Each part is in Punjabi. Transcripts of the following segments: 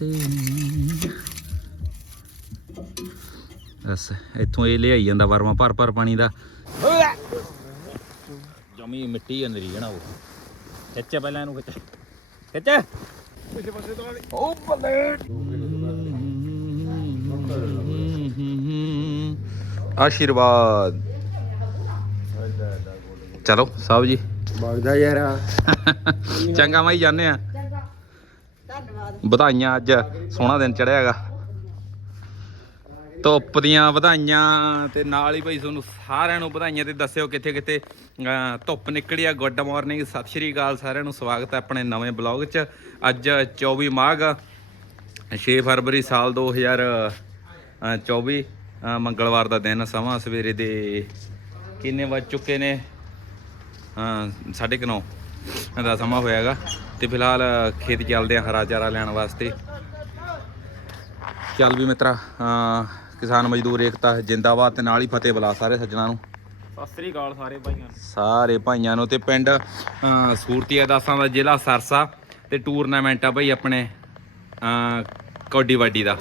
ਤੇ ਬਸ ਇੱਥੋਂ ਇਹ ਲਿਆਈ ਜਾਂਦਾ ਵਰਮਾ ਭਰ ਭਰ ਪਾਣੀ ਦਾ। ਜਮੀ ਮਿੱਟੀ ਅੰਦਰ ਹੀ ਜਣਾ ਉਹ। ਖਿੱਚ ਪਹਿਲਾਂ ਇਹਨੂੰ ਖਿੱਚ। ਖਿੱਚ। ਪਿਛੇ ਪਾਸੇ ਤੋਂ ਉਹ ਬੱਲੇ। ਆਸ਼ੀਰਵਾਦ। ਚਲੋ ਸਾਹਿਬ ਜੀ। ਵਗਦਾ ਯਾਰ। ਚੰਗਾ ਮਾਈ ਜਾਣੇ ਆ। ਵਧਾਈਆਂ ਅੱਜ ਸੋਹਣਾ ਦਿਨ ਚੜਿਆ ਹੈਗਾ ਧੁੱਪ ਦੀਆਂ ਵਧਾਈਆਂ ਤੇ ਨਾਲ ਹੀ ਭਾਈ ਤੁਹਾਨੂੰ ਸਾਰਿਆਂ ਨੂੰ ਵਧਾਈਆਂ ਤੇ ਦੱਸਿਓ ਕਿੱਥੇ ਕਿੱਥੇ ਧੁੱਪ ਨਿਕਲੀ ਆ ਗੁੱਡ ਮਾਰਨਿੰਗ ਸਤਿ ਸ਼੍ਰੀ ਅਕਾਲ ਸਾਰਿਆਂ ਨੂੰ ਸਵਾਗਤ ਹੈ ਆਪਣੇ ਨਵੇਂ ਬਲੌਗ 'ਚ। ਅੱਜ 24 ਮਾਘ 6 ਫਰਵਰੀ ਸਾਲ 2024 ਅਹ, ਮੰਗਲਵਾਰ ਦਾ ਦਿਨ ਸਮਾਂ ਸਵੇਰੇ ਦੇ ਕਿੰਨੇ ਵੱਜ ਚੁੱਕੇ ਨੇ? ਹਾਂ ਸਾਢੇ ਕੁ ਨੌ ਦਾ ਸਮਾਂ ਹੋਇਆਗਾ। ਤੇ ਫਿਲਹਾਲ ਖੇਤ ਚੱਲਦੇ ਆ ਹਰਾ ਚਾਰਾ ਲੈਣ ਵਾਸਤੇ। ਚੱਲ ਵੀ ਮਿੱਤਰਾ ਕਿਸਾਨ ਮਜ਼ਦੂਰ ਏਕਤਾ ਜਿੰਦਾਬਾਦ ਤੇ ਨਾਲ ਹੀ ਫਤਿਹ ਬੁਲਾ ਸਾਰੇ ਸੱਜਣਾ ਨੂੰ। ਸਤਿ ਸ੍ਰੀ ਅਕਾਲ ਸਾਰੇ ਭਾਈਆਂ ਸਾਰੇ ਭਾਈਆਂ ਨੂੰ ਤੇ ਪਿੰਡ ਸੂਰਤੀਆ ਦਾਸਾਂ ਦਾ ਜ਼ਿਲ੍ਹਾ ਸਰਸਾ ਤੇ ਟੂਰਨਾਮੈਂਟ ਆ ਭਾਈ ਆਪਣੇ ਕਬੱਡੀ ਵਾਡੀ ਦਾ।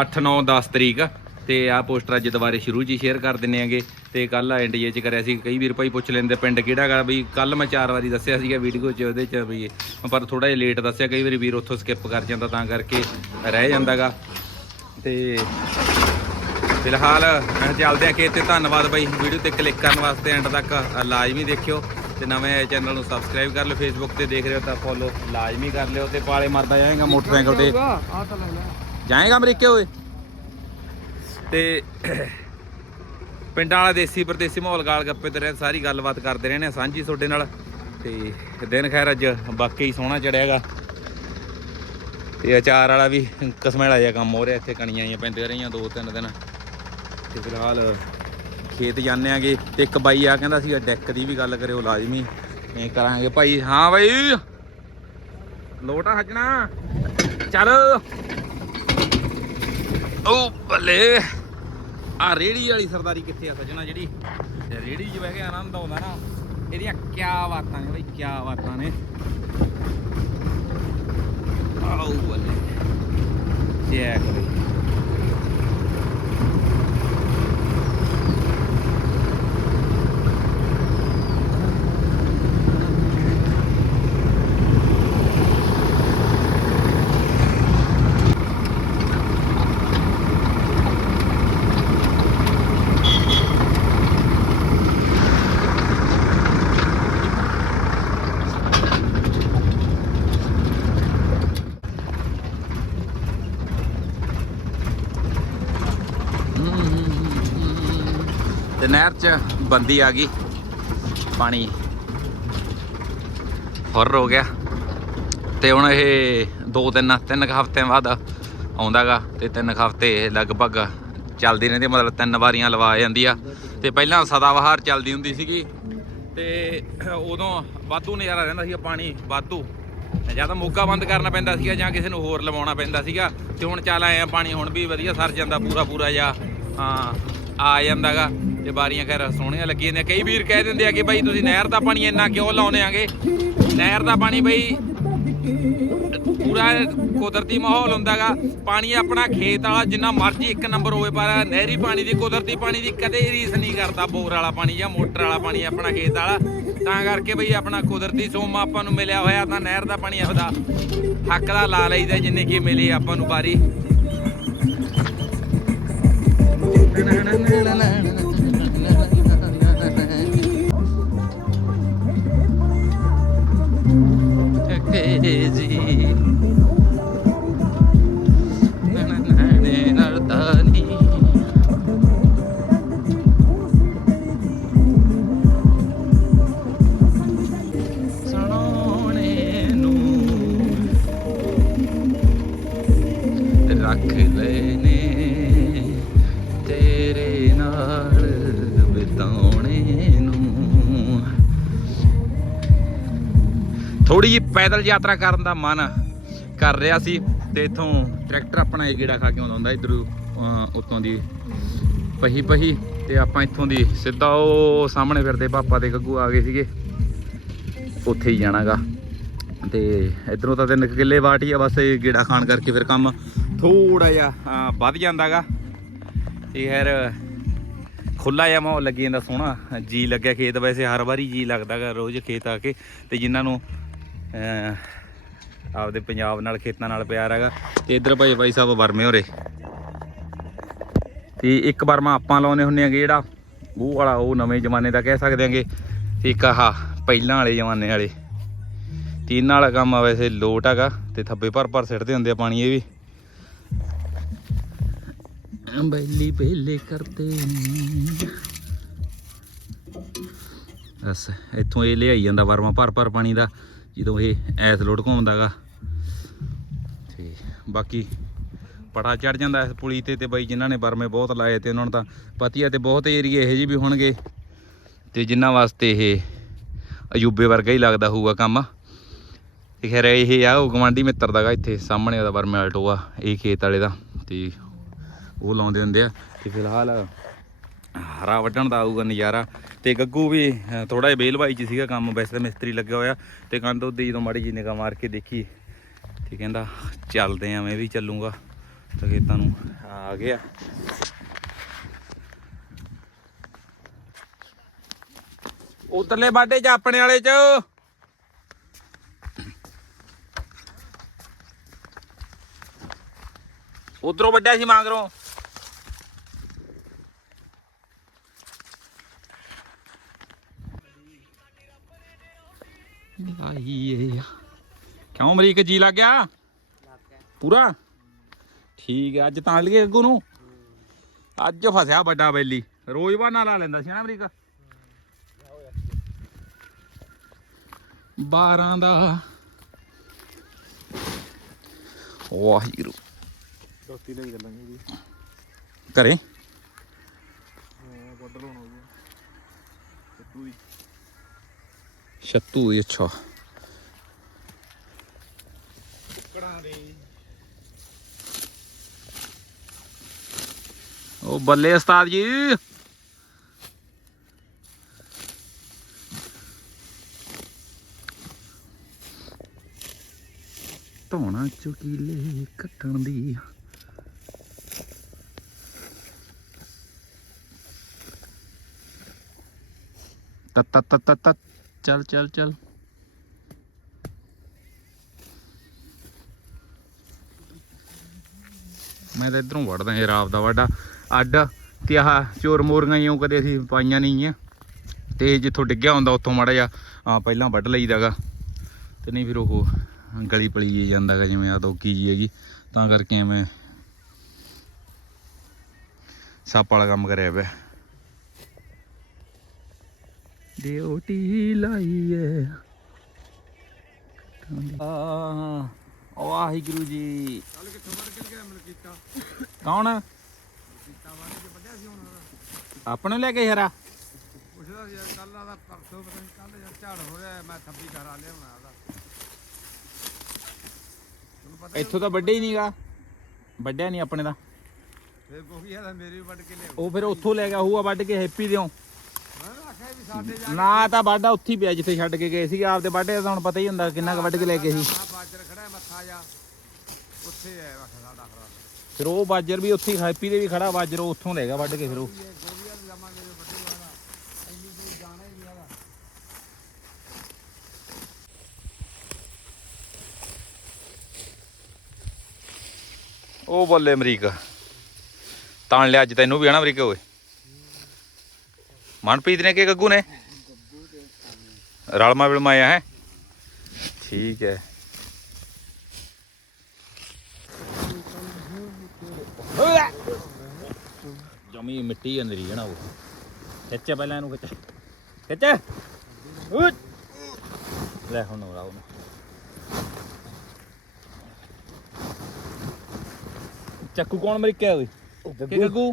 8 9 10 ਤਰੀਕ। ਤੇ ਆ ਪੋਸਟਰ ਅੱਜ ਦੁਬਾਰੇ ਸ਼ੁਰੂ ਜੀ ਸ਼ੇਅਰ ਕਰ ਦਿੰਨੇ ਆਗੇ। ਤੇ ਕੱਲ ਇੰਡੀਆ ਚ ਕਰਿਆ ਸੀ ਕਈ ਵੀਰ ਭਾਈ ਪੁੱਛ ਲੈਂਦੇ ਪਿੰਡ ਕਿਹੜਾ ਗਾ ਵੀ ਕੱਲ ਮੈਂ ਚਾਰ ਵਾਰੀ ਦੱਸਿਆ ਸੀਗਾ ਵੀਡੀਓ ਚ ਉਹਦੇ ਚ ਵੀ ਪਰ ਥੋੜਾ ਜਿਹਾ ਲੇਟ ਦੱਸਿਆ ਕਈ ਵਾਰੀ ਵੀਰ ਉੱਥੋਂ ਸਕਿਪ ਕਰ ਜਾਂਦਾ ਤਾਂ ਕਰਕੇ ਰਹਿ ਜਾਂਦਾਗਾ ਤੇ ਫਿਲਹਾਲ ਮੈਂ ਚੱਲਦੇ ਆ ਖੇਤ ਤੇ ਧੰਨਵਾਦ ਬਾਈ। ਵੀਡੀਓ ਤੇ ਕਲਿੱਕ ਕਰਨ ਵਾਸਤੇ ਐਂਡ ਤੱਕ ਲਾਜ਼ਮੀ ਦੇਖਿਓ। ਤੇ ਨਵੇਂ ਚੈਨਲ ਨੂੰ ਸਬਸਕ੍ਰਾਈਬ ਕਰ ਲਿਓ ਫੇਸਬੁੱਕ ਤੇ ਦੇਖ ਰਹੇ ਹੋ ਤਾਂ ਫੋਲੋ ਲਾਜ਼ਮੀ ਕਰ ਲਿਓ। ਤੇ ਪਾਲੇ ਮਾਰਦਾ ਜਾਏਗਾ ਮੋਟਰਸਾਈਕਲ ਤੇ। ਆ ਜਾਏਗਾ ਅਮਰੀਕੇ ਓਏ। ਤੇ ਪਿੰਡਾਂ ਵਾਲਾ ਦੇਸੀ ਪਰਦੇਸੀ ਮਾਹੌਲ ਗਾਲ ਗੱਪੇ ਤੇ ਰਹਿ ਸਾਰੀ ਗੱਲਬਾਤ ਕਰਦੇ ਰਹਿੰਦੇ ਆ ਸਾਂਝੀ ਤੁਹਾਡੇ ਨਾਲ। ਤੇ ਦਿਨ ਖੈਰ ਅੱਜ ਵਾਕਈ ਸੋਹਣਾ ਚੜਿਆਗਾ ਤੇ ਅਚਾਰ ਵਾਲਾ ਵੀ ਕਸਮੇਲਾ ਜਿਹਾ ਕੰਮ ਹੋ ਰਿਹਾ, ਇੱਥੇ ਕਣੀਆਂ ਆਈਆਂ ਪੈਂਦੀਆਂ ਰਹੀਆਂ ਦੋ ਤਿੰਨ ਦਿਨ। ਤੇ ਫਿਲਹਾਲ ਖੇਤ ਜਾਂਦੇ ਆਗੇ, ਤੇ ਇੱਕ ਬਾਈ ਆ ਕਹਿੰਦਾ ਸੀ, ਡੈਕ ਦੀ ਵੀ ਗੱਲ ਕਰਿਓ, ਲਾਜ਼ਮੀ। ਇਹ ਕਰਾਂਗੇ ਭਾਈ। ਹਾਂ ਬਾਈ। ਲੋਟਾ ਹੱਜਣਾ। ਚੱਲ। ਓ ਬੱਲੇ। ਆ ਰੇੜੀ ਵਾਲੀ ਸਰਦਾਰੀ ਕਿੱਥੇ ਆ ਸੱਜਣਾ ਜਿਹੜੀ? ਤੇ ਰੇੜੀ 'ਚ ਬਹਿ ਕੇ ਆਨੰਦ ਆਉਂਦਾ ਨਾ, ਇਹਦੀਆਂ ਕਿਆ ਬਾਤਾਂ ਨੇ ਬਈ, ਕਿਆ ਬਾਤਾਂ ਨੇ। ਆਓ ਬੱਲੇ। ਚੈੱਕ ਬਈ ਤੇ ਨਹਿਰ 'ਚ ਬੰਦੀ ਆ ਗਈ। ਪਾਣੀ ਫੁਰ ਹੋ ਗਿਆ। ਤੇ ਹੁਣ ਇਹ ਦੋ ਤਿੰਨ ਤਿੰਨ ਕੁ ਹਫ਼ਤਿਆਂ ਬਾਅਦ ਆਉਂਦਾਗਾ ਤੇ ਤਿੰਨ ਕੁ ਹਫ਼ਤੇ ਲਗਭਗ ਚੱਲਦੀ ਰਹਿੰਦੀ ਮਤਲਬ ਤਿੰਨ ਵਾਰੀਆਂ ਲਵਾ ਜਾਂਦੀ ਆ। ਤੇ ਪਹਿਲਾਂ ਸਦਾਬਹਾਰ ਚੱਲਦੀ ਹੁੰਦੀ ਸੀਗੀ। ਤੇ ਉਦੋਂ ਵਾਧੂ ਨਜ਼ਾਰਾ ਰਹਿੰਦਾ ਸੀਗਾ, ਪਾਣੀ ਵਾਧੂ। ਜਾਂ ਤਾਂ ਮੋਗਾ ਬੰਦ ਕਰਨਾ ਪੈਂਦਾ ਸੀਗਾ ਜਾਂ ਕਿਸੇ ਨੂੰ ਹੋਰ ਲਵਾਉਣਾ ਪੈਂਦਾ ਸੀਗਾ। ਤੇ ਹੁਣ ਚੱਲ ਆਏ ਆ, ਪਾਣੀ ਹੁਣ ਵੀ ਵਧੀਆ ਸਰ ਜਾਂਦਾ ਪੂਰਾ ਪੂਰਾ ਜਾਂ ਹਾਂ, ਆ ਜਾਂਦਾਗਾ ਤੇ ਬਾਰੀਆਂ ਖੈਰ ਸੋਹਣੀਆਂ ਲੱਗੀਆਂ ਨੇ। ਕਈ ਵੀਰ ਕਹਿ ਦਿੰਦੇ ਆ ਕਿ ਬਾਈ ਤੁਸੀਂ ਨਹਿਰ ਦਾ ਪਾਣੀ ਇੰਨਾ ਕਿਉਂ ਲਾਉਨੇ ਆਗੇ? ਨਹਿਰ ਦਾ ਪਾਣੀ ਬਈ ਪੂਰਾ ਕੁਦਰਤੀ ਮਾਹੌਲ ਹੁੰਦਾਗਾ। ਪਾਣੀ ਆਪਣਾ ਖੇਤ ਵਾਲਾ ਜਿੰਨਾ ਮਰਜ਼ੀ ਇੱਕ ਨੰਬਰ ਹੋਵੇ, ਪਰ ਨਹਿਰੀ ਪਾਣੀ ਦੀ, ਕੁਦਰਤੀ ਪਾਣੀ ਦੀ ਕਦੇ ਰੀਸ ਨਹੀਂ ਕਰਦਾ ਬੋਰ ਵਾਲਾ ਪਾਣੀ ਜਾਂ ਮੋਟਰ ਵਾਲਾ ਪਾਣੀ ਆਪਣਾ ਖੇਤ ਵਾਲਾ। ਤਾਂ ਕਰਕੇ ਬਈ ਆਪਣਾ ਕੁਦਰਤੀ ਸੋਮਾ ਆਪਾਂ ਨੂੰ ਮਿਲਿਆ ਹੋਇਆ, ਤਾਂ ਨਹਿਰ ਦਾ ਪਾਣੀ ਇਹੋ ਦਾ ਹੱਕ ਦਾ ਲਾ ਲਈਦਾ ਜਿੰਨੇ ਕੀ ਮਿਲੇ ਆਪਾਂ ਨੂੰ ਬਾਰੀ ਜੀ ਪੈਦਲ ਯਾਤਰਾ ਕਰਨ ਦਾ ਮਨ ਕਰ ਰਿਹਾ ਸੀ ਤੇ ਇਥੋਂ ਟਰੈਕਟਰ ਆਪਣਾ ਇਹ ਗੇੜਾ ਖਾ ਕੇ ਆਉਂਦਾ ਹੁੰਦਾ ਇਧਰੋਂ ਉਤੋਂ ਦੀ ਪਹੀ ਪਹੀ ਤੇ ਆਪਾਂ ਇੱਥੋਂ ਦੀ ਸਿੱਧਾ ਉਹ ਸਾਹਮਣੇ ਫਿਰਦੇ ਪਾਪਾ ਦੇ ਗੱਗੂ ਆ ਗਏ ਸੀਗੇ। ਉੱਥੇ ਹੀ ਜਾਣਾਗਾ। ਤੇ ਇਧਰੋਂ ਤਾਂ ਤਿੰਨ ਕੁ ਕਿੱਲੇ ਬਾਟੀ ਆ ਬਸ ਇਹ ਗੇੜਾ ਖਾਣ ਕਰਕੇ ਫਿਰ ਕੰਮ ਥੋੜਾ ਜਿਹਾ ਅਹ, ਵੱਧ ਜਾਂਦਾਗਾ। ਤੇ ਯਾਰ ਖੁੱਲਾ ਜਿਹਾ ਮਾਹੌਲ ਲੱਗੀ ਜਾਂਦਾ ਸੋਹਣਾ। ਜੀ ਲੱਗਿਆ ਖੇਤ ਵੈਸੇ ਹਰ ਵਾਰੀ ਜੀ ਲੱਗਦਾਗਾ ਰੋਜ਼ ਖੇਤ ਆ ਕੇ। ਤੇ ਜਿਨ੍ਹਾਂ ਨੂੰ ਆਪਦੇ ਪੰਜਾਬ ਨਾਲ, ਖੇਤਾਂ ਨਾਲ ਪਿਆਰ ਹੈਗਾ। ਤੇ ਇਧਰ ਭਾਈ ਭਾਈ ਸਾਹਿਬ ਵਰਮੇ ਹੋਰੇ। ਤੇ ਇੱਕ ਵਰਮਾ ਆਪਾਂ ਲਾਉਨੇ ਹੁੰਨੇ ਆਗੇ ਜਿਹੜਾ ਉਹ ਵਾਲਾ, ਉਹ ਨਵੇਂ ਜ਼ਮਾਨੇ ਦਾ ਕਹਿ ਸਕਦੇ ਆਂਗੇ ਤੇ ਇੱਕ ਆਹ ਪਹਿਲਾਂ ਵਾਲੇ ਜ਼ਮਾਨੇ ਵਾਲੇ। ਤਿੰਨ ਵਾਲਾ ਕੰਮ ਆ ਵੈਸੇ ਲੋਟ ਹੈਗਾ, ਤੇ ਥੱਬੇ ਭਰ ਭਰ ਸਿੱਟਦੇ ਹੁੰਦੇ ਆ ਪਾਣੀ ਇਹ ਵੀ। ਬੈਲੀ ਪਹਿਲੇ ਕਰਤੇ ਬਸ, ਇੱਥੋਂ ਇਹ ਲਿਆਈ ਜਾਂਦਾ ਵਰਮਾ ਭਰ ਭਰ ਪਾਣੀ ਦਾ। ਜਦੋਂ ਇਹ ਐਸ ਲੋਟ ਘੁੰਮਦਾਗਾ ਤੇ ਬਾਕੀ ਪੜਾ ਚੜ ਜਾਂਦਾ ਇਸ ਪੁਲੀ ਤੇ ਤੇ ਬਾਈ ਜਿਨ੍ਹਾਂ ਨੇ ਬਰਮੇ ਬਹੁਤ ਲਾਏ ਤੇ ਉਹਨਾਂ ਨੂੰ ਤਾਂ ਪਤੀਆ ਆ ਤੇ ਬਹੁਤ ਏਰੀਏ ਇਹੋ ਜਿਹੇ ਵੀ ਹੋਣਗੇ। ਤੇ ਜਿਨ੍ਹਾਂ ਵਾਸਤੇ ਇਹ ਅਯੂਬੇ ਵਰਗਾ ਹੀ ਲੱਗਦਾ ਹੋਊਗਾ ਕੰਮ। ਤੇ ਖੈਰ ਇਹ ਆ, ਉਹ ਗਵਾਂਢੀ ਮਿੱਤਰ ਦਾਗਾ ਇੱਥੇ, ਸਾਹਮਣੇ ਉਹਦਾ ਬਰਮੇ ਆਲਟੋ ਆ ਇਹ ਖੇਤ ਵਾਲੇ ਦਾ। ਤੇ ਉਹ ਲਾਉਂਦੇ ਹੁੰਦੇ ਆ। ਤੇ ਫਿਲਹਾਲ ਹਰਾ ਵੱਢਣ ਦਾ ਆਊਗਾ ਨਜ਼ਾਰਾ। ਤੇ ਗੱਗੂ ਵੀ ਥੋੜਾ ਜਿਹਾ ਬੇਲਵਾਈ ਚ ਸੀਗਾ ਕੰਮ, ਵੈਸੇ ਤਾਂ ਮਿਸਤਰੀ ਲੱਗਿਆ ਹੋਇਆ। ਤੇ ਕੰਧ ਉੱਤੇ ਜਦੋਂ ਮਾੜੀ ਜੀ ਨਿਗਾਹ ਮਾਰ ਕੇ ਦੇਖੀ, ਤੇ ਕਹਿੰਦਾ, ਚੱਲਦੇ ਆ, ਮੈਂ ਵੀ ਚੱਲੂਗਾ। ਤਾਂ ਖੇਤਾਂ ਨੂੰ ਆ ਗਿਆ। ਉਧਰਲੇ ਬਾਡੇ ਚ, ਆਪਣੇ ਵਾਲੇ ਚ। ਉਧਰੋਂ ਵੱਡਿਆ ਸੀ ਮੰਗਰੋਂ। ਲਾਈਏ ਕਿਉਂ ਅਮਰੀਕ ਜੀ ਲੱਗ ਗਿਆ? ਪੂਰਾ? ਠੀਕ ਹੈ ਅੱਜ ਤਾਂ ਲਈਏ ਅੱਗੂ ਨੂੰ। ਅੱਜ ਫਸਿਆ ਵੱਡਾ ਬੈਲੀ। ਰੋਜ਼ ਬਹਾਨਾ ਲਾ ਲੈਂਦਾ ਸੀ ਨਾ ਅਮਰੀਕਾ। 12 ਦਾ। ਵਾਹਿਗੁਰੂ। ਦੋਸਤੀ ਲਈ ਗੱਲਾਂ ਜੀ। ਕਰੇ ਹਾਂ ਬਾਰਡਰ ਹੋਣਾ ਤੇ ਤੂੰ ਛੱਤੂ ਦੀ ਅੱਛਾ ਟੁਕੜਾਂ ਦੇ ਉਹ ਬੱਲੇ ਉਸਤਾਦ ਜੀ ਧੋਣਾ ਚੁਕੀਲੇ ਕੱਟਣ ਦੀ ਤਤ ਤਤ ਤਤ ਤਤ ਚੱਲ ਚੱਲ ਚੱਲ। ਮੈਂ ਤਾਂ ਇਧਰੋਂ ਵੜਦਾ ਇਹ ਰਾਬ ਦਾ ਵੱਡਾ। ਅੱਡ ਤੇ ਆਹ ਚੋਰ ਮੋਰੀਆਂ ਜਿਉਂ ਕਦੇ ਅਸੀਂ ਪਾਈਆਂ ਨਹੀਂ ਆ ਤੇ ਜਿੱਥੋਂ ਡਿੱਗਿਆ ਹੁੰਦਾ, ਉੱਥੋਂ ਮਾੜਾ ਜਿਹਾ ਆ ਪਹਿਲਾਂ ਵੱਢ ਲਈਦਾਗਾ। ਤੇ ਨਹੀਂ ਫਿਰ ਉਹ ਗਲੀ ਪਲੀ ਜੀ ਜਾਂਦਾਗਾ, ਜਿਵੇਂ ਆ ਦੋਕੀ ਜੀ ਹੈਗੀ। ਤਾਂ ਕਰਕੇ ਐਵੇਂ ਸੱਪ ਵਾਲਾ ਕੰਮ ਕਰਿਆ ਪਿਆ। ਡਿਊਟੀ ਲਾਈਏ। ਆ ਵਾਹਿਗੁਰੂ ਜੀ। ਚੱਲ ਕਿੱਥੋਂ ਵੜ ਕੇ ਗਿਆ ਮਿਲ ਕੀਤਾ ਕੌਣ? ਕੀਤਾ ਵੜ ਕੇ ਵੱਡਿਆ ਸੀ ਹੁਣ ਆਪਣੇ ਲੈ ਕੇ ਯਾਰਾ। ਪੁੱਛਦਾ ਸੀ ਯਾਰ ਕੱਲ ਦਾ ਪਰਸੋਂ ਪਤਾ ਨਹੀਂ ਕੱਲ ਯਾਰ ਝਾੜ ਹੋ ਰਿਹਾ ਮੈਂ ਥੱਬੀ ਘਰ ਆ ਲਿਆਉਣਾ ਉਹਦਾ। ਤੁਹਾਨੂੰ ਪਤਾ ਇੱਥੋਂ ਤਾਂ ਵੱਡੇ ਹੀ ਨਹੀਂਗਾ ਵੱਡਿਆ ਨਹੀਂ ਆਪਣੇ ਦਾ। ਫੇਰ ਕੋਈ ਹੈ ਤਾਂ ਮੇਰੀ ਵੀ ਵੱਢ ਕੇ ਲਿਆਉ ਉਹ ਫਿਰ ਉੱਥੋਂ ਲੈ ਗਿਆ ਹੋਊਗਾ ਵੱਢ ਕੇ ਹੈਪੀ ਦਿਓ। ਨਾ ਤਾਂ ਵਾਢਾ ਉੱਥੇ ਹੀ ਪਿਆ ਜਿੱਥੇ ਛੱਡ ਕੇ ਗਏ ਸੀ ਆਪਦੇ ਵਾਢੇ ਦਾ ਤਾਂ ਹੁਣ ਪਤਾ ਹੀ ਹੁੰਦਾ ਕਿੰਨਾ ਕੁ ਵੱਢ ਕੇ ਲੈ ਗਏ ਸੀ। ਆ ਬਾਜਰ ਖੜਾ ਮੱਥਾ ਜਾ ਉੱਥੇ ਹੈ ਵਖ ਸਾਡਾ ਫਿਰ ਉਹ ਬਾਜਰ ਵੀ ਉੱਥੇ ਹੈਪੀ ਦੇ ਵੀ ਖੜਾ ਬਾਜਰ, ਉਹ ਉੱਥੋਂ ਲੈ ਗਿਆ ਵੱਢ ਕੇ ਫਿਰ ਉਹ। ਇਹ ਉਹ ਬੱਲੇ ਅਮਰੀਕਾ। ਤਾਂ ਲਿਆ ਅੱਜ ਤੈਨੂੰ ਵੀ ਆਣਾ ਅਮਰੀਕਾ ਓਏ। ਮਨਪ੍ਰੀਤ ਨੇ ਕਿ ਗੱਗੂ ਨੇ? ਰਲਮਾ ਵਿਲਮਾ ਆਇਆ ਹੈ? ਠੀਕ ਹੈ। ਜਮੀ ਮਿੱਟੀ ਅੰਦਰ ਹੀ ਹੈ ਨਾ ਉਹ। ਖਿੱਚ ਪਹਿਲਾਂ ਇਹਨੂੰ ਖਿੱਚ। ਖਿੱਚ। ਲੈ ਹੁਣ ਉਹ ਰਾਉ ਚੱਕੂ ਕੌਣ ਅਮਰੀਕਾ ਓਏ? ਗੱਗੂ।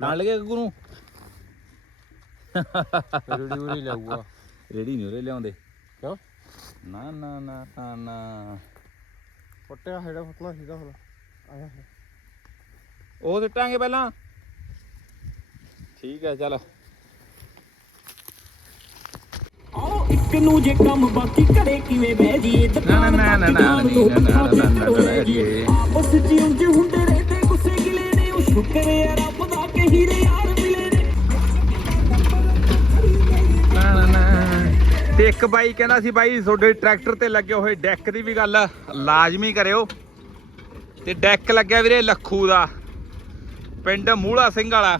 ਨਾਲ ਲਗੇ ਗੱਗੂ ਨੂੰ? ਰੇਡੀ ਉਰੀ ਲਾਊਗਾ ਰੇੜੀ ਨਹੀਂ ਉਰੇ ਲਿਆਉਂਦੇ ਕਿਉਂ ਨਾ ਨਾ ਨਾ ਨਾ ਨਾ ਪੱਟਿਆ ਹੈੜਾ ਫਤਲਾ ਸੀਦਾ ਹੁਣ ਆਇਆ ਉਹ ਸਿੱਟਾਂਗੇ ਪਹਿਲਾਂ ਠੀਕ ਹੈ ਚੱਲ ਆਓ ਇੱਕ ਨੂੰ ਜੇ ਕੰਮ ਬਾਕੀ ਘਰੇ ਕਿਵੇਂ ਬਹਿ ਜੀਏ ਦੁਕਾਨ ਨਾ, ਨਾ, ਤੱਕ ਨਾ, ਜਾਣ ਨਾ, ਨੂੰ ਨਾ, ਨਾ, ਖਾਤੇ ਨਾ, ਨਾ, ਘਰੋਂ ਲੈ ਨਾ, ਜੀਏ ਨਾ, ਆਪਸ ਚ ਉਂਝ ਹੁੰਦੇ ਰਹਿੰਦੇ ਗੁੱਸੇ ਗਿਲੇ ਨੇ ਉਹ ਸ਼ੁਕਰ ਹੈ ਰੱਬ ਦਾ ਕਿ ਹੀਰੇ ਤੇ ਇੱਕ ਬਾਈ ਕਹਿੰਦਾ ਸੀ ਬਾਈ, ਤੁਹਾਡੇ ਟਰੈਕਟਰ ਤੇ ਲੱਗੇ ਹੋਏ ਡੈਕ ਦੀ ਵੀ ਗੱਲ ਲਾਜ਼ਮੀ ਕਰਿਓ। ਤੇ ਡੈਕ ਲੱਗਿਆ ਵੀਰੇ ਲੱਖੂ ਦਾ। ਪਿੰਡ ਮੂਲਾ ਸਿੰਘ ਵਾਲਾ।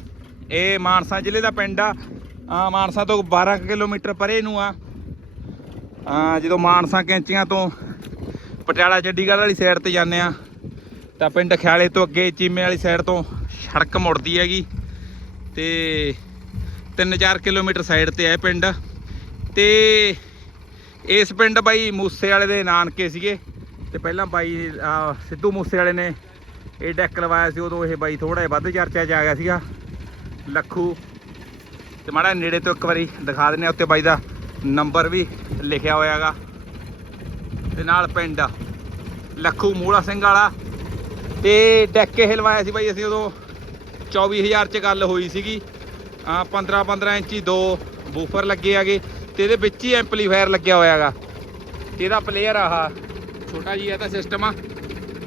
ਇਹ ਮਾਨਸਾ ਜ਼ਿਲ੍ਹੇ ਦਾ ਪਿੰਡ ਆ। ਮਾਨਸਾ ਤੋਂ 12 ਕੁ ਕਿਲੋਮੀਟਰ ਪਰੇ ਨੂੰ ਆ। ਆ ਜਦੋਂ ਮਾਨਸਾ ਕੈਂਚੀਆਂ ਤੋਂ ਪਟਿਆਲਾ ਚੰਡੀਗੜ੍ਹ ਵਾਲੀ ਸਾਈਡ ਤੇ ਜਾਂਦੇ ਆ, ਤਾਂ ਪਿੰਡ ਖਿਆਲੇ ਤੋਂ ਅੱਗੇ ਚੀਮੇ ਵਾਲੀ ਸਾਈਡ ਤੋਂ ਸੜਕ ਮੁੜਦੀ ਹੈਗੀ। ਤੇ 3-4 ਕਿਲੋਮੀਟਰ ਸਾਈਡ ਤੇ ਹੈ ਪਿੰਡ। ਤੇ ਇਸ ਪਿੰਡ ਬਾਈ ਮੂਸੇ ਵਾਲੇ ਦੇ ਨਾਨਕੇ ਸੀਗੇ ਤੇ ਪਹਿਲਾਂ ਬਾਈ ਸਿੱਧੂ ਮੂਸੇ ਵਾਲੇ ਨੇ ਇਹ ਡੈਕ ਲਵਾਇਆ ਸੀ, ਉਦੋਂ ਇਹ ਬਾਈ ਥੋੜਾ ਜਿਹਾ ਵੱਧ ਚਰਚਾ 'ਚ ਆ ਗਿਆ ਸੀਗਾ। ਲੱਖੂ ਤੇ ਮਾੜਾ ਨੇੜੇ ਤੋਂ ਇੱਕ ਵਾਰੀ ਦਿਖਾ ਦਿੰਨੇ ਆ ਉੱਤੇ ਬਾਈ ਦਾ ਨੰਬਰ ਵੀ ਲਿਖਿਆ ਹੋਇਆਗਾ ਤੇ ਨਾਲ ਪਿੰਡ ਲੱਖੂ ਮੂਲਾ ਸਿੰਘ ਵਾਲਾ ਤੇ ਡੈਕ ਇਹ ਲਵਾਇਆ ਸੀ ਬਾਈ, ਅਸੀਂ ਉਦੋਂ 24000 ਚ ਗੱਲ ਹੋਈ ਸੀਗੀ। ਆ 15 15 ਇੰਚੀ ਦੋ ਬੂਫਰ ਲੱਗੇ ਹੈਗੇ। ਤੇ ਇਹਦੇ ਵਿੱਚ ਹੀ ਐਂਪਲੀਫਾਇਰ ਲੱਗਿਆ ਹੋਇਆ ਹੈਗਾ ਤੇ ਇਹਦਾ ਪਲੇਅਰ ਆਹ। ਛੋਟਾ ਜੀ ਇਹਦਾ ਸਿਸਟਮ ਆ।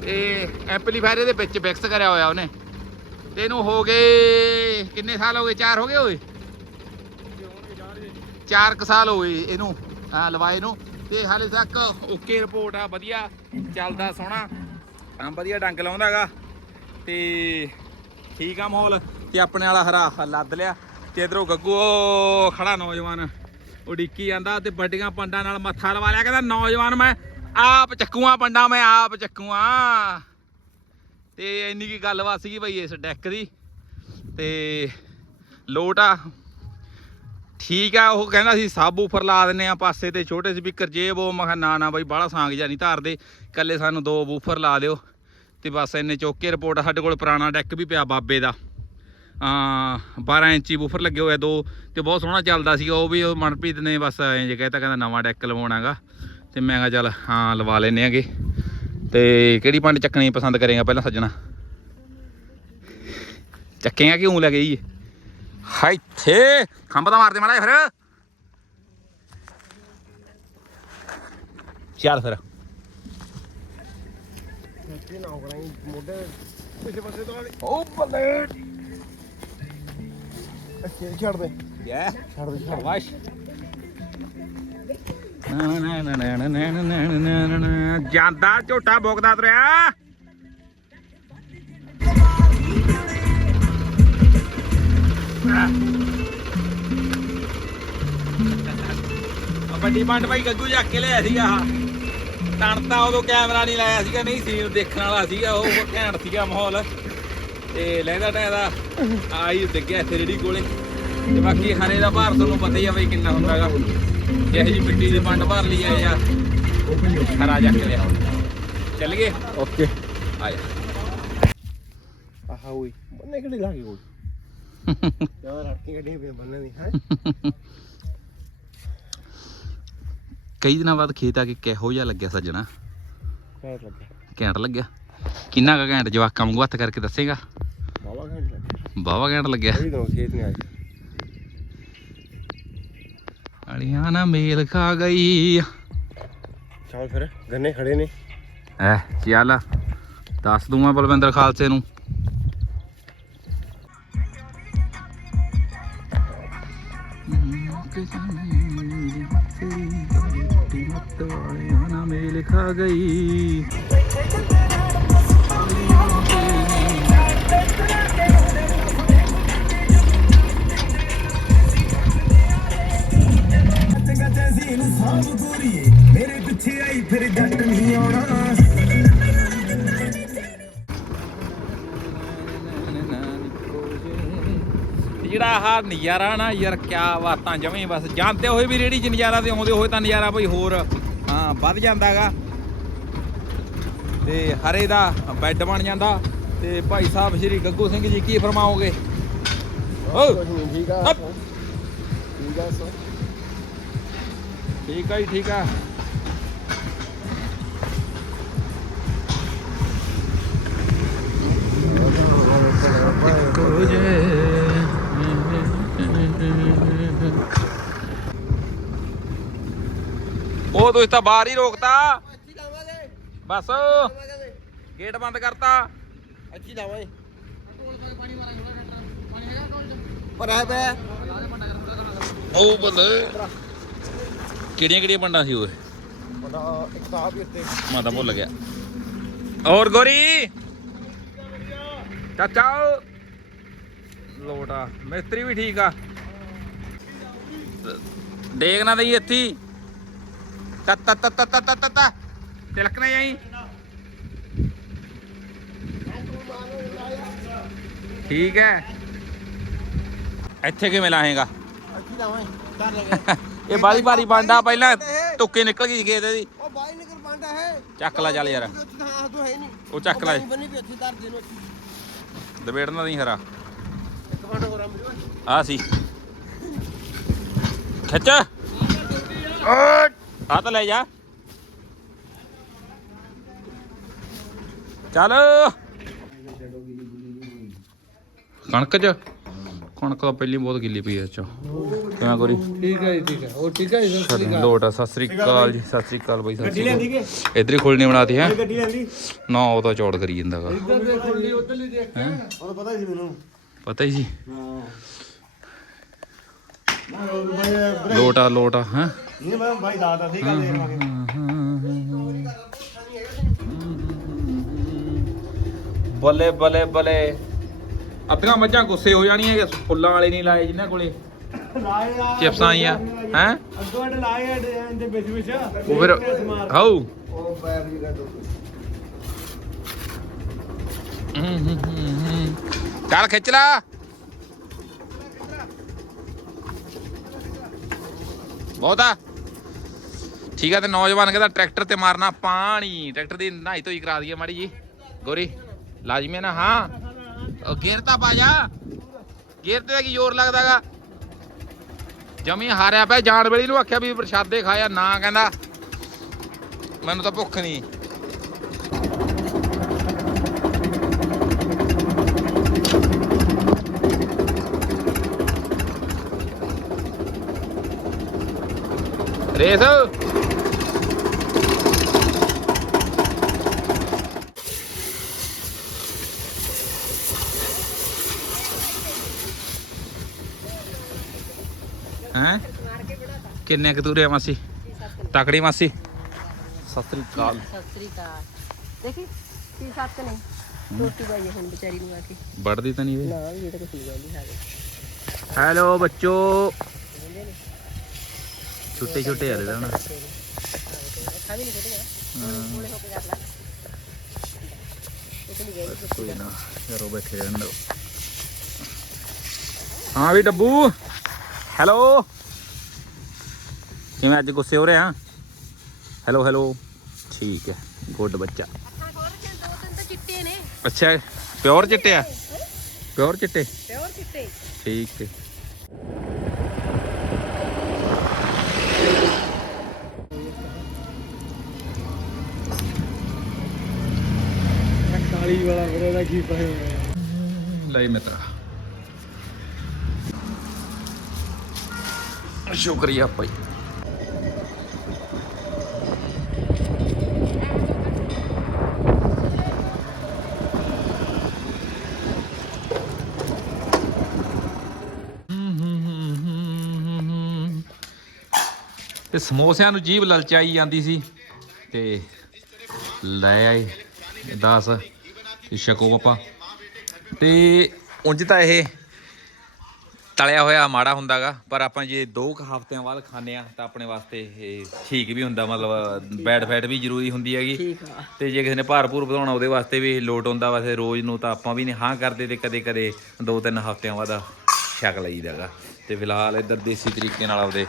ਤੇ ਐਂਪਲੀਫਾਇਰ ਇਹਦੇ ਵਿੱਚ ਫਿਕਸ ਕਰਿਆ ਹੋਇਆ ਉਹਨੇ। ਤੇ ਇਹਨੂੰ ਹੋ ਗਏ, ਕਿੰਨੇ ਸਾਲ ਹੋ ਗਏ? 4 ਹੋ ਗਏ ਓਏ? 4 ਕੁ ਸਾਲ ਹੋ ਗਏ ਇਹਨੂੰ ਆ ਲਵਾਏ ਨੂੰ। ਤੇ ਹਾਲੇ ਤੱਕ ਓਕੇ ਰਿਪੋਰਟ ਆ, ਵਧੀਆ ਚੱਲਦਾ ਸੋਹਣਾ। ਆ ਵਧੀਆ ਡੰਗ ਲਾਉਂਦਾ ਲਾਉਂਦਾਗਾ। ਤੇ ਠੀਕ ਆ ਮਾਹੌਲ। ਤੇ ਆਪਣੇ ਵਾਲਾ ਹਰਾ ਲੱਦ ਲਿਆ। ਤੇ ਇਧਰੋਂ ਗੱਗੂ, ਉਹ ਖੜਾ ਨੌਜਵਾਨ। ਉਡੀਕੀ ਜਾਂਦਾ ਤੇ ਵੱਡੀਆਂ ਪੰਡਾਂ ਨਾਲ ਮੱਥਾ ਲਵਾ ਲਿਆ ਕਹਿੰਦਾ, ਨੌਜਵਾਨ ਮੈਂ ਆਪ ਚੱਕੂਆਂ ਪੰਡਾਂ, ਮੈਂ ਆਪ ਚੱਕੂਆਂ। ਤੇ ਇੰਨੀ ਕੀ ਗੱਲਬਾਤ ਸੀਗੀ ਬਈ ਇਸ ਡੈਕ ਦੀ ਤੇ ਲੋਟ ਆ। ਠੀਕ ਆ, ਉਹ ਕਹਿੰਦਾ ਸੀ, ਸਬ ਉਫਰ ਲਾ ਦਿੰਨੇ ਆ ਪਾਸੇ ਤੇ ਛੋਟੇ ਸਪੀਕਰ ਜੇਬ ਉਹ ਮੈਂ ਕਿਹਾ, ਨਾ ਨਾ ਬਾਈ, ਬਾਹਲਾ ਸਾਂਗ ਜਾਂ ਨਹੀਂ ਧਾਰਦੇ। ਕੱਲੇ ਸਾਨੂੰ ਦੋ ਬੂਫਰ ਲਾ ਦਿਓ ਤੇ ਬਸ ਇੰਨੇ ਚੌਕੇ ਰਿਪੋਰਟ ਸਾਡੇ ਕੋਲ ਪੁਰਾਣਾ ਡੈਕ ਵੀ ਪਿਆ ਬਾਬੇ ਦਾ। 12 ਇੰਚੀ ਬੂਫਰ ਲੱਗੇ ਹੋਏ ਆ ਦੋ ਤੇ ਬਹੁਤ ਸੋਹਣਾ ਚੱਲਦਾ ਸੀ ਉਹ ਵੀ ਉਹ ਮਨਪ੍ਰੀਤ ਨੇ ਬਸ ਐਂ ਜੇ ਕਹਿਤਾ ਕਹਿੰਦਾ ਨਵਾਂ ਡੈਕ ਲਵਾਉਣਾਗਾ। ਤੇ ਮੈਂ ਕਿਹਾ ਚੱਲ ਹਾਂ ਲਵਾ ਲੈਨੇ ਆਗੇ। ਤੇ ਕਿਹੜੀ ਪੰਡ ਚੱਕਣੀ ਪਸੰਦ ਕਰੇਗਾ ਪਹਿਲਾਂ ਸੱਜਣਾ? ਚੱਕੇਗਾ ਕਿਉਂ ਲੈ ਗਈ ਹਾਈ ਥੇ ਖੰਭ ਤਾਂ ਮਾਰਦੇ ਮਾੜਾ ਜਿਹਾ ਫਿਰ। ਚੱਲ ਫਿਰ। ਇੱਥੇ ਨਾ ਕਰਾਈ ਮੋਢੇ ਪਿਛੇ ਪਾਸੇ ਤੋਂ ਉਹ ਬੱਲੇ! ਜਾਂਦਾ ਝੋਟਾ ਬੋਕਦਾ ਤੁਰਿਆ ਵੱਡੀ ਪੰਡ ਭਾਈ ਗੱਗੂ ਜਾ ਕੇ ਲਿਆ ਸੀਗਾ ਆਹ ਤਣਤਾ ਉਦੋਂ ਕੈਮਰਾ ਨਹੀਂ ਲਾਇਆ ਸੀਗਾ ਨਹੀਂ ਸੀਨ ਦੇਖਣ ਵਾਲਾ ਸੀਗਾ ਉਹ ਘੈਂਟ ਸੀਗਾ ਮਾਹੌਲ ਤੇ ਲੈਂਦਾ ਟੈਦਾ ਆਈ ਡਿੱਗਿਆ ਇੱਥੇ ਰੇੜੀ ਕੋਲੇ? ਤੇ ਬਾਕੀ ਹਰੇ ਦਾ ਭਾਰ ਤੁਹਾਨੂੰ ਪਤਾ ਹੀ ਆ ਬਈ ਕਿੰਨਾ ਹੁੰਦਾਗਾ ਜਿਹੇ ਜੀ ਮਿੱਟੀ ਦੀ ਪੰਡ ਭਰ ਲਈ ਆਏ ਆ। ਹਰਾ ਜਾ ਕੇ ਲਿਆ ਚੱਲ ਗਏ? ਓਕੇ। ਆ ਜਾ। ਆਹਾ ਹੋਈ ਬੰਨੇ ਕਿਹੜੀ ਲਾਗੇ ਹੋਈ ਯਾਰ ਰੜਕੀ ਗੱਡੀ ਪੇ ਬੰਨੇ ਦੀ ਹੈ? ਕਈ ਦਿਨਾਂ ਬਾਅਦ ਖੇਤ ਆ ਕੇ ਕਿਹੋ ਜਿਹਾ ਲੱਗਿਆ ਸੱਜਣਾ? ਘੈਂਟ ਲੱਗੇ ਘੈਂਟ ਲੱਗਿਆ? ਕਿੰਨਾ ਕੁ ਘੈਂਟ ਜਵਾਕਾਂ ਵਾਂਗੂ ਹੱਥ ਕਰਕੇ ਦੱਸੇਗਾ? ਬਾਬਾ ਘੈਂਟ ਬਾਵਾ ਘੈਂਟ ਲੱਗਿਆ। ਖੇਤ ਨਹੀਂ ਅੜੀਆਂ ਨਾ ਮੇਲ ਖਾ ਗਈ। ਚੱਲ ਫਿਰ ਗੰਨੇ ਖੜੇ ਨੇ। ਐ ਚੱਲ ਦੱਸ ਦੂੰ ਮੈਂ ਬਲਵਿੰਦਰ ਖਾਲਸੇ ਨੂੰ। ਮੇਲ ਖਾ ਗਈ। ਮੇਰੇ ਪਿੱਛੇ ਆਈ ਫਿਰ ਜੱਟ ਨਹੀਂ ਆਉਣਾ। ਤੇ ਜਿਹੜਾ ਆਹ ਨਜ਼ਾਰਾ ਨਾ ਯਾਰ ਕਿਆ ਬਾਤਾਂ ਜਵੇਂ ਬਸ। ਜਾਣਦੇ ਹੋਏ ਵੀ ਰੇੜੀ 'ਚ ਨਜ਼ਾਰਾ ਤੇ ਆਉਂਦੇ ਹੋਏ ਤਾਂ ਨਜ਼ਾਰਾ ਬਈ ਹੋਰ ਹਾਂ ਵੱਧ ਜਾਂਦਾਗਾ ਤੇ ਹਰੇ ਦਾ ਬੈੱਡ ਬਣ ਜਾਂਦਾ। ਤੇ ਭਾਈ ਸਾਹਿਬ ਸ਼੍ਰੀ ਗੱਗੂ ਸਿੰਘ ਜੀ ਕੀ ਫਰਮਾਓਗੇ? ਓ ਠੀਕ ਆ। ਹੱਪ। ਠੀਕ ਆ ਸੋ ਠੀਕ ਆ ਜੀ, ਠੀਕ ਆ। ਉਹ ਤੁਸੀਂ ਤਾਂ ਬਾਹਰ ਹੀ ਰੋਕਤਾ। ਬਸ। ਗੇਟ ਬੰਦ ਕਰਤਾ। ਅੱਛੀ ਲਾਵਾਂਗੇ ਪਰ ਆਏ ਪਏ ਉਹ ਬੱਲੇ ਕਿਹੜੀਆਂ ਕਿਹੜੀਆਂ ਪਿੰਡਾਂ ਸੀ ਉਹ? ਪਤਾ ਇੱਕ ਤਾਂ ਵੀ ਉੱਤੇ ਮੈਂ ਭੁੱਲ ਗਿਆ। ਹੋਰ ਗੋਰੀ? ਚਾਚਾ ਲੋਟਾ ਮਿਸਤਰੀ ਵੀ ਠੀਕ ਆ। ਦੇਖ ਨਾ ਦਈ ਇੱਥੀ। ਤਤ ਤਤ ਤਤ ਤਤ ਤਤ ਤਤ ਤਿਲਕ ਨਾ ਜਾਈ। ਠੀਕ ਹੈ। ਇੱਥੇ ਕਿਵੇਂ ਲਾਏਗਾ? ਇੱਥੇ ਲਾਵਾਂ ਕਰ ਲਗਾ ਇਹ ਬਾਰੀ ਬਾਰੀ ਬਾਂਡਾ ਪਹਿਲਾਂ ਤੁੱਕੇ ਨਿਕਲ ਗਈ ਖੇਤ ਦੀ ਉਹ ਬਾਈ ਨਿਕਲ ਪਾਂਡਾ ਹੈ। ਚੱਕ ਲੈ ਚੱਲ ਯਾਰ। ਹਾਂ ਤੂੰ ਹੈ ਨਹੀਂ। ਉਹ ਚੱਕ ਲੈ। ਬੰਨੀ ਵੀ ਅੱਛੀ ਦਰ ਦੇ ਨੂੰ ਅੱਛੀ ਦਬੇੜਨਾ ਨਹੀਂ ਹਰਾ। ਇੱਕ ਮਿੰਟ ਹੋਰ ਆ ਮੇਰੇ ਆ ਸੀ। ਖਿੱਚ। ਆ ਤਾਂ ਲੈ ਜਾ। ਚੱਲ। ਕਣਕ ਚ। ਕਣਕ ਤਾਂ ਪਹਿਲੀ ਬਹੁਤ ਗਿੱਲੀ ਪਈ ਐ ਚਾ ਕਿਵੇਂ ਕਰੀ ਠੀਕ ਹੈ ਠੀਕ ਹੈ ਉਹ ਠੀਕ ਹੈ ਲੋਟ ਆ ਸਤਿ ਸ੍ਰੀ ਅਕਾਲ ਜੀ ਸਤਿ ਸ੍ਰੀ ਅਕਾਲ ਬਈ ਸਤਿ ਸ੍ਰੀ ਅਕਾਲ ਇਧਰ ਹੀ ਖੋਲਣੀ ਬਣਾਤੀ ਹੈ ਗੱਡੀ ਲੈਂਦੀ ਨਾ ਉਹ ਤਾਂ ਚੌੜ ਕਰੀ ਜਾਂਦਾ ਗਾ ਇੱਧਰ ਦੇ ਖੋਲੀ ਉੱਧਰ ਲਈ ਦੇਖ ਉਹਨੂੰ ਪਤਾ ਸੀ ਮੈਨੂੰ ਪਤਾ ਹੀ ਸੀ ਹਾਂ ਲੋਟ ਆ ਲੋਟ ਆ ਹੈ ਨਹੀਂ ਮੈਂ ਭਾਈ ਦਾਦਾ ਸੀ ਗੱਲ ਦੇਖ ਲਾਂਗੇ ਬੱਲੇ ਬੱਲੇ ਬੱਲੇ ਅੱਧੀਆਂ ਮੱਝਾਂ ਗੁੱਸੇ ਹੋ ਜਾਣੀਆਂ ਕਿ ਫੁੱਲਾਂ ਵਾਲੇ ਨਹੀਂ ਲਾਏ ਜਿਨ੍ਹਾਂ ਕੋਲੇ। ਲਾਏ ਆ ਚਿਪਸਾਂ ਆਈਆਂ, ਹੈ? ਅੱਗੋਂ ਅੱਡ ਲਾਏ ਆ ਇਹਦੇ ਵਿੱਚ ਵਿੱਚ ਉਹ ਫਿਰ ਹਾਉ ਉਹ ਪੈਰ ਵੀ ਕਰ ਚੱਲ ਖਿੱਚ ਲਾ। ਬਹੁਤਾ ਠੀਕ ਆ ਤੇ ਨੌਜਵਾਨ ਕਹਿੰਦਾ ਟਰੈਕਟਰ ਤੇ ਮਾਰਨਾ ਪਾਣੀ। ਟਰੈਕਟਰ ਦੀ ਨਹਾਈ ਧੋਈ ਕਰਾ ਦਈਏ ਮਾੜੀ ਜੀ। ਗੋਰੀ, ਲਾਜ਼ਮੀ ਹੈ ਨਾ? ਹਾਂ। ਉਹ ਗੇਰ ਤਾਂ ਪਾ ਜਾ। ਗੇਰ ਤੇ ਕੀ ਜ਼ੋਰ ਲੱਗਦਾਗਾ ਜਮੀ ਹਾਰਿਆ ਪਿਆ, ਜਾਣ ਵੇਲੇ ਨੂੰ ਆਖਿਆ ਵੀ ਪ੍ਰਸ਼ਾਦੇ ਖਾਇਆ, ਨਾ ਕਹਿੰਦਾ। ਮੈਨੂੰ ਤਾਂ ਭੁੱਖ ਨਹੀਂ ਰੇਸ। ਹੈਂ? ਕਿੰਨੇ ਕੁ ਦੂਰੇ ਆ ਮਾਸੀ? ਤਕੜੀ ਮਾਸੀ? ਸਤਿ ਸ੍ਰੀ ਅਕਾਲ। ਸਤਿ ਸ੍ਰੀ ਅਕਾਲ। ਦੇਖੀ ਕੀ ਸੱਤ ਨੇ? ਰੋਟੀ ਪਾਈ ਹੁਣ ਵਿਚਾਰੀ ਨੂੰ ਆ ਕੇ। ਵੜਦੀ ਤਾਂ ਨਹੀਂ ਵੇ। ਨਾ ਇਹ ਤਾਂ ਕੁਛ ਨਹੀਂ ਜਾਂਦੀ ਹਾਲੇ ਹੈਲੋ ਬੱਚੋ। ਛੋਟੇ ਛੋਟੇ ਆ ਰਹੇ ਨਾ ਅੱਖਾਂ ਵੀ ਨਹੀਂ ਫੁੱਟੀਆਂ ਥੋੜੇ ਹੋ ਕੇ ਕਰ ਲੈ। ਇੱਕ ਨਹੀਂ ਗਈ ਕੋਈ ਨਾ ਯਾਰੋ ਬੈਠੇ ਰਹਿਣ ਹਾਂ ਵੀ ਡੱਬੂ। ਹੈਲੋ ਕਿਵੇਂ ਅੱਜ ਗੁੱਸੇ ਹੋ ਰਿਹਾ ਹੈਲੋ ਹੈਲੋ ਠੀਕ ਹੈ ਗੁੱਡ ਬੱਚਾ। ਅੱਖਾਂ ਖੋਲ ਕੇ ਦੋ ਤਿੰਨ ਤਾਂ ਚਿੱਟੇ ਨੇ। ਅੱਛਾ ਪਿਓਰ ਚਿੱਟੇ ਆ? ਪਿਓਰ ਚਿੱਟੇ? ਪਿਓਰ ਚਿੱਟੇ। ਠੀਕ ਹੈ। ਕਾਲੀ ਵਾਲਾ ਮੇਰੇ ਦਾ ਕੀ ਪਾਇਆ ਲੈ ਮਿੱਤਰਾ। ਸ਼ੁਕਰੀਆ ਭਾਈ। ਤੇ ਸਮੋਸਿਆਂ ਨੂੰ ਜੀਭ ਲਲਚਾਈ ਜਾਂਦੀ ਸੀ ਤੇ ਲੈ ਆਏ 10 ਤੇ ਛਕੋ ਆਪਾਂ। ਤੇ ਉਂਝ ਤਾਂ ਇਹ ਤਲਿਆ ਹੋਇਆ ਮਾੜਾ ਹੁੰਦਾਗਾ ਪਰ ਆਪਾਂ ਜੇ ਦੋ ਕੁ ਹਫ਼ਤਿਆਂ ਬਾਅਦ ਖਾਂਦੇ ਆ ਤਾਂ ਆਪਣੇ ਵਾਸਤੇ ਇਹ ਠੀਕ ਵੀ ਹੁੰਦਾ ਮਤਲਬ ਬੈਡ ਫੈਟ ਵੀ ਜ਼ਰੂਰੀ ਹੁੰਦੀ ਹੈਗੀ। ਤੇ ਜੇ ਕਿਸੇ ਨੇ ਭਾਰਪੂਰ ਵਧਾਉਣਾ ਉਹਦੇ ਵਾਸਤੇ ਵੀ ਲੋਟ ਹੁੰਦਾ ਵੈਸੇ ਰੋਜ਼ ਨੂੰ ਤਾਂ ਆਪਾਂ ਵੀ ਨਹੀਂ ਹਾਂ ਕਰਦੇ ਤੇ ਕਦੇ ਕਦੇ ਦੋ ਤਿੰਨ ਹਫ਼ਤਿਆਂ ਬਾਅਦ ਛਕ ਲਈਦਾਗਾ। ਤੇ ਫਿਲਹਾਲ ਇੱਧਰ ਦੇਸੀ ਤਰੀਕੇ ਨਾਲ ਆਪਦੇ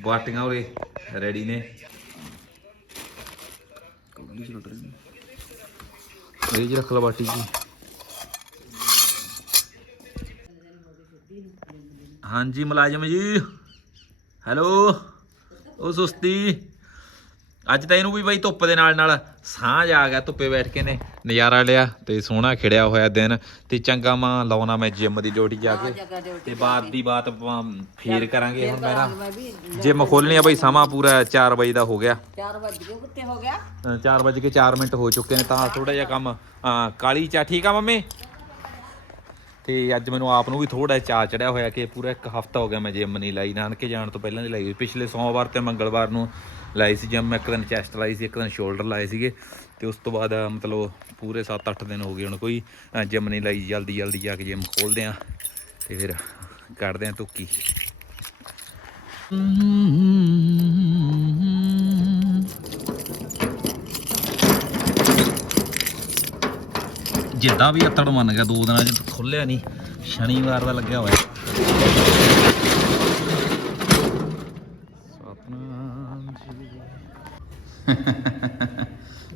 ਬਾਟੀਆਂ ਉਰੇ ਰੈਡੀ ਨੇ। ਇਹ ਜੀ ਰੱਖ ਲਾ ਬਾਟੀ ਜੀ। ਹਾਂਜੀ ਮੁਲਾਜ਼ਮ ਜੀ। ਹੈਲੋ ਉਹ ਸੁਸਤੀ। ਅੱਜ ਤਾਂ ਇਹਨੂੰ ਵੀ ਬਈ ਧੁੱਪ ਦੇ ਨਾਲ ਨਾਲ ਸਾਂਝ ਆ ਗਿਆ ਧੁੱਪੇ ਬੈਠ ਕੇ ਨੇ ਨਜ਼ਾਰਾ ਲਿਆ ਤੇ ਸੋਹਣਾ ਖਿੜਿਆ ਹੋਇਆ ਦਿਨ। ਤੇ ਚੰਗਾ ਮਾਂ ਲਾਉਣਾ ਮੈਂ ਜਿਮ ਦੀ ਡਿਊਟੀ ਜਾ ਕੇ। ਤੇ ਬਾਤ ਦੀ ਬਾਤ ਆਪਾਂ ਫੇਰ ਕਰਾਂਗੇ ਹੁਣ ਮੈਂ ਨਾ ਜਿਮ ਖੋਲਣੀ ਆ ਬਈ ਸਮਾਂ ਪੂਰਾ 4 ਵਜੇ ਦਾ ਹੋ ਗਿਆ। 4 ਵਜੇ ਕਿੱਥੇ ਹੋ ਗਿਆ? 4 ਵਜੇ ਕੇ 4 ਮਿੰਟ ਹੋ ਚੁੱਕੇ ਨੇ ਤਾਂ ਥੋੜਾ ਜਿਹਾ ਕੰਮ। ਕਾਲੀ ਚਾ ਠੀਕ ਆ ਮੰਮੀ? ਤੇ ਅੱਜ ਮੈਨੂੰ ਆਪ ਨੂੰ ਵੀ ਥੋੜਾ ਚਾਹ ਚੜਿਆ ਹੋਇਆ ਕਿ ਪੂਰਾ ਇੱਕ ਹਫਤਾ ਹੋ ਗਿਆ ਮੈਂ ਜਿਮ ਨਹੀਂ ਲਾਈ, ਨਾਨਕੇ ਜਾਣ ਤੋਂ ਪਹਿਲਾਂ ਦੀ ਲਾਈ ਹੋਈ। ਪਿਛਲੇ ਸੋਮਵਾਰ ਤੇ ਮੰਗਲਵਾਰ ਨੂੰ ਲਾਈ ਸੀ ਜਿਮ ਇੱਕ ਦਿਨ ਚੈਸਟ ਲਾਈ ਸੀ, ਇੱਕ ਦਿਨ ਸ਼ੋਲਡਰ ਲਾਏ ਸੀਗੇ ਤੇ ਉਸ ਤੋਂ ਬਾਅਦ, ਮਤਲਬ ਪੂਰੇ 7-8 ਦਿਨ ਹੋ ਗਏ ਹੁਣ ਕੋਈ ਜਿਮ ਨਹੀਂ ਲਾਈ, ਜਲਦੀ ਜਲਦੀ ਜਾ ਕੇ ਜਿਮ ਖੋਲਦੇ ਆ ਤੇ ਫਿਰ ਕੱਢਦੇ ਆ ਧੁੱਕੀ ਜਿੱਦਾਂ ਵੀ ਅੱਤੜ ਮੰਨ ਗਿਆ, ਦੋ ਦਿਨਾਂ ਚ ਖੁੱਲਿਆ ਨਹੀਂ ਸ਼ਨੀਵਾਰ ਦਾ ਲੱਗਿਆ ਹੋਇਆ।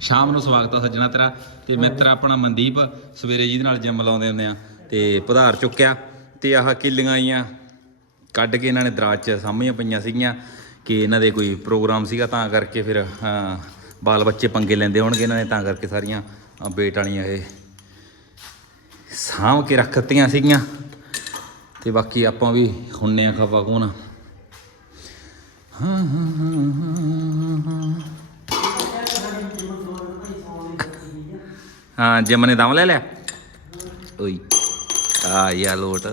ਸ਼ਾਮ ਨੂੰ ਸਵਾਗਤ ਆ ਸੱਜਣਾ ਤੇਰਾ, ਤੇ ਮਿੱਤਰ ਆਪਣਾ ਮਨਦੀਪ, ਸਵੇਰੇ ਜਿਹਦੇ ਨਾਲ ਜਿਮ ਲਾਉਂਦੇ ਹੁੰਦੇ ਆ, ਤੇ ਪਧਾਰ ਚੁੱਕਿਆ, ਤੇ ਆਹ ਕਿੱਲੀਆਂ ਆਈਆਂ, ਕੱਢ ਕੇ ਇਹਨਾਂ ਨੇ ਦਰਾਜ 'ਚ ਸਾਂਭੀਆਂ ਪਈਆਂ ਸੀਗੀਆਂ, ਕਿ ਇਹਨਾਂ ਦੇ ਕੋਈ ਪ੍ਰੋਗਰਾਮ ਸੀਗਾ, ਤਾਂ ਕਰਕੇ ਫਿਰ ਬਾਲ ਬੱਚੇ ਪੰਗੇ ਲੈਂਦੇ ਹੋਣਗੇ ਇਹਨਾਂ ਨੇ, ਤਾਂ ਕਰਕੇ ਸਾਰੀਆਂ ਬੇਟ ਵਾਲੀਆਂ ਇਹ ਸਾਂਭ ਕੇ ਰੱਖਤੀਆਂ ਸੀਗੀਆਂ ਤੇ ਬਾਕੀ ਆਪਾਂ ਵੀ ਹੁੰਨੇ ਆ ਖਪਾ ਕੋਣ ਹਾਂ ਹਾਂ ਹਾਂ ਹਾਂ ਹਾਂ ਜਿਮ ਨੇ ਦਮ ਲੈ ਲਿਆ? ਓਏ ਆ ਯਾ ਲੋਟ।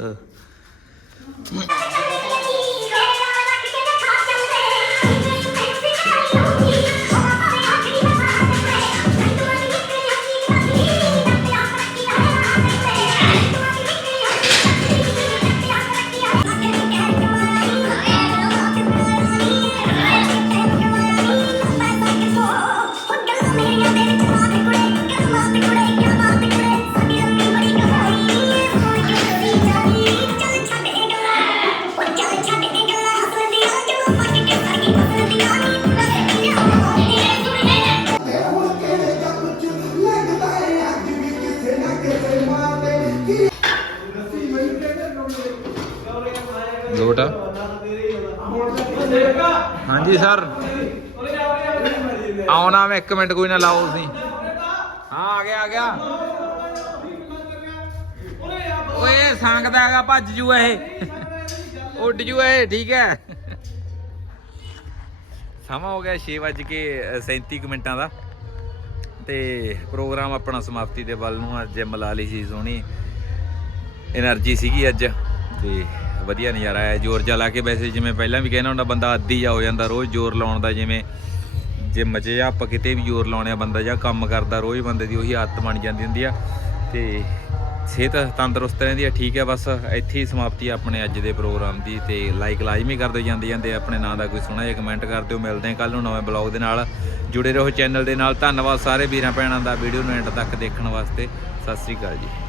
ਹਾਂਜੀ, ਸਰ। ਆਉਣਾ ਮੈਂ 1 ਮਿੰਟ ਕੋਈ ਨਾ ਲਾਓ ਤੁਸੀਂ। ਹਾਂ, ਆ ਗਿਆ ਆ ਗਿਆ। ਓਏ ਸੰਗਦਾ ਹੈਗਾ ਭੱਜ ਜੂ ਇਹ। ਉੱਡ ਜੂ ਇਹ, ਠੀਕ ਹੈ। ਸਮਾਂ ਹੋ ਗਿਆ 6 ਵਜ ਕੇ 37 ਮਿੰਟਾਂ ਦਾ। ਤੇ ਪ੍ਰੋਗਰਾਮ ਆਪਣਾ ਸਮਾਪਤੀ ਦੇ ਵੱਲ ਨੂੰ ਅੱਜ ਜਿਮ ਲਈ ਸੀ ਸੋਹਣੀ। એનર્ਜੀ ਸੀਗੀ ਅੱਜ। ਤੇ ਵਧੀਆ ਨਜ਼ਾਰਾ ਹੈ। ਜ਼ੋਰ ਜਾ ਲਾ ਕੇ ਵੈਸੇ ਜਿਵੇਂ ਪਹਿਲਾਂ ਵੀ ਕਹਿਣਾ ਹੁੰਦਾ, ਬੰਦਾ ਅੱਧੀ ਜਾ ਹੋ ਜਾਂਦਾ, ਰੋਜ਼ ਜ਼ੋਰ ਲਾਉਣ ਦਾ ਜਿਵੇਂ ਜਿੰਮ 'ਚ ਜਾਂ ਆਪਾਂ ਕਿਤੇ ਵੀ ਜ਼ੋਰ ਲਾਉਣੇ ਆ ਬੰਦਾ ਜਾਂ ਕੰਮ ਕਰਦਾ, ਰੋਜ਼ ਬੰਦੇ ਦੀ ਉਹੀ ਆਦਤ ਬਣ ਜਾਂਦੀ ਹੁੰਦੀ ਆ। ਤੇ ਸਿਹਤ ਤੰਦਰੁਸਤ ਰਹਿੰਦੀ ਆ, ਠੀਕ ਹੈ ਬਸ ਇੱਥੇ ਹੀ ਸਮਾਪਤੀ ਆ ਆਪਣੇ ਅੱਜ ਦੇ ਪ੍ਰੋਗਰਾਮ ਦੀ। ਤੇ ਲਾਈਕ ਲਾਜ਼ਮੀ ਕਰ ਦਿਓ ਜਾਂਦੇ ਜਾਂਦੇ ਆਪਣੇ ਨਾਂ ਦਾ ਕੋਈ ਸੋਹਣਾ ਜਿਹਾ ਕਮੈਂਟ ਕਰ ਦਿਓ। ਮਿਲਦੇ ਹਾਂ ਕੱਲ ਨੂੰ ਨਵੇਂ ਬਲੌਗ ਦੇ ਨਾਲ। ਜੁੜੇ ਰਹੋ ਚੈਨਲ ਦੇ ਨਾਲ। ਧੰਨਵਾਦ ਸਾਰੇ ਵੀਰਾਂ ਭੈਣਾਂ ਦਾ ਵੀਡੀਓ ਨੂੰ ਐਂਡ ਤੱਕ ਦੇਖਣ ਵਾਸਤੇ। ਸਤਿ ਸ੍ਰੀ ਅਕਾਲ ਜੀ।